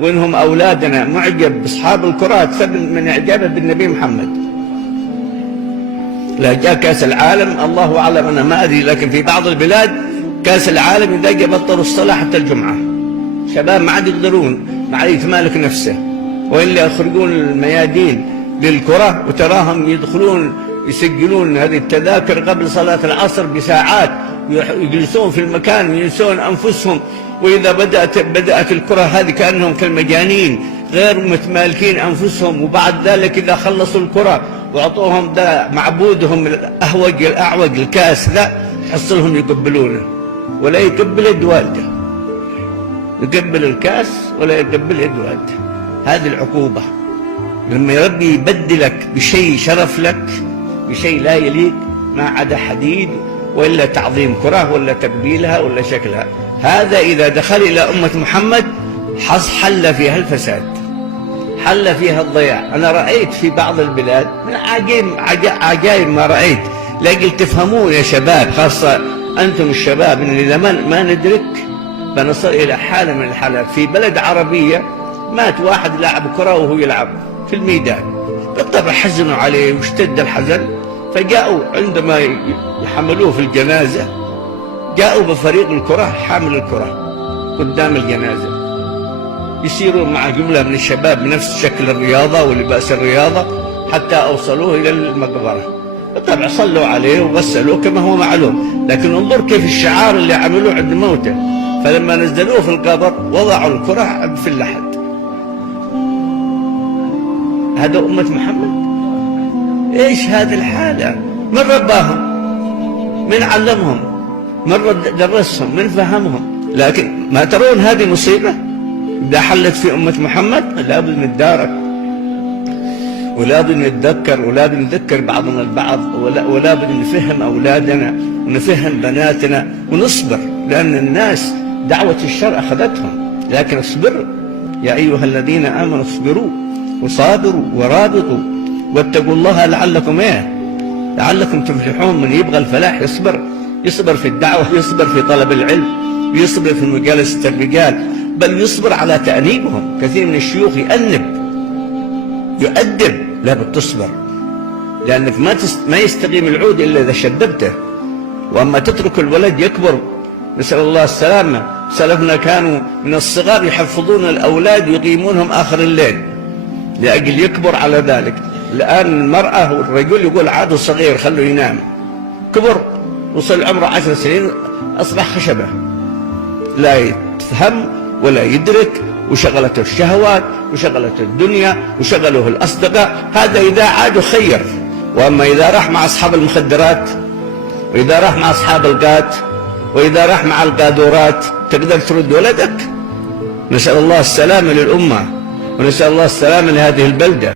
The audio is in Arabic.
وإنهم أولادنا معجب بأصحاب الكرة أكثر من إعجابه بالنبي محمد. لا جاء كأس العالم الله أعلم، أنا ما أدري، لكن في بعض البلاد كأس العالم إذا جاء بطلوا الصلاة حتى الجمعة. شباب ما عاد يقدرون، ما عاد يتمالك نفسه، وإلا يخرجون الميادين للكرة وتراهم يدخلون يسجلون هذه التذاكر قبل صلاة العصر بساعات، يجلسون في المكان ينسون أنفسهم. وإذا بدأت الكرة هذه كأنهم كالمجانين غير متمالكين أنفسهم. وبعد ذلك إذا خلصوا الكرة وعطوهم معبودهم الأهوج الأعوج الكاس ذا، حصلهم يقبلونه ولا يقبل يد والده، يقبل الكاس ولا يقبل يد والده. هذه العقوبة لما ربي يبدلك بشيء شرف لك، بشيء لا يليق، ما عدا حديد وإلا تعظيم كرة ولا تقبيلها ولا شكلها. هذا إذا دخل إلى أمة محمد حل فيها الفساد، حل فيها الضياع. أنا رأيت في بعض البلاد من عجائب ما رأيت. لا قلت تفهمون يا شباب، خاصة أنتم الشباب، إن إذا ما ندرك بنصل إلى حالة من الحالات. في بلد عربية مات واحد لاعب كرة وهو يلعب في الميدان، بالطبع حزنوا عليه واشتد الحزن، فجاءوا عندما يحملوه في الجنازة جاءوا بفريق الكرة حامل الكرة قدام الجنازة، يسيرون مع جملة من الشباب بنفس شكل الرياضة ولباس الرياضة حتى أوصلوه إلى المقبرة. بالطبع صلوا عليه وغسلوه كما هو معلوم، لكن انظر كيف الشعار اللي عملوه عند موته. فلما نزلوه في القبر وضعوا الكرة في اللحد. هذا أمة محمد؟ إيش هذه الحالة؟ من رباهم؟ من علمهم؟ من درسهم؟ من فهمهم؟ لكن ما ترون هذه مصيبة إذا حلت في أمة محمد؟ لابد نتدارك، ولابد نتذكر، ولابد نذكر بعضنا البعض، ولابد نفهم أولادنا ونفهم بناتنا ونصبر، لأن الناس دعوة الشر أخذتهم. لكن اصبروا يا أيها الذين آمنوا، اصبروا وصابروا ورابطوا واتقوا الله لعلكم تفلحون. من يبغى الفلاح يصبر في الدعوة، يصبر في طلب العلم، يصبر في مجالسة الرجال، بل يصبر على تأنيبهم. كثير من الشيوخ يؤدب، لا بد تصبر، لأنك ما يستقيم العود إلا إذا شددته. وأما تترك الولد يكبر، نسأل الله السلامة. سلفنا كانوا من الصغار يحفظون الأولاد يقيمونهم آخر الليل لأجل يكبر على ذلك. الآن المرأة والرجل يقول عاد صغير خلوا ينام، كبر وصل عمره 10 سنين أصبح خشبة، لا يفهم ولا يدرك، وشغلته الشهوات وشغلته الدنيا وشغله الأصدقاء. هذا إذا عاد خير. وأما إذا راح مع أصحاب المخدرات، وإذا راح مع أصحاب القات، وإذا راح مع القادورات، تقدر ترد ولدك؟ نسأل الله السلامة للأمة، ونسأل الله السلامة لهذه البلدة.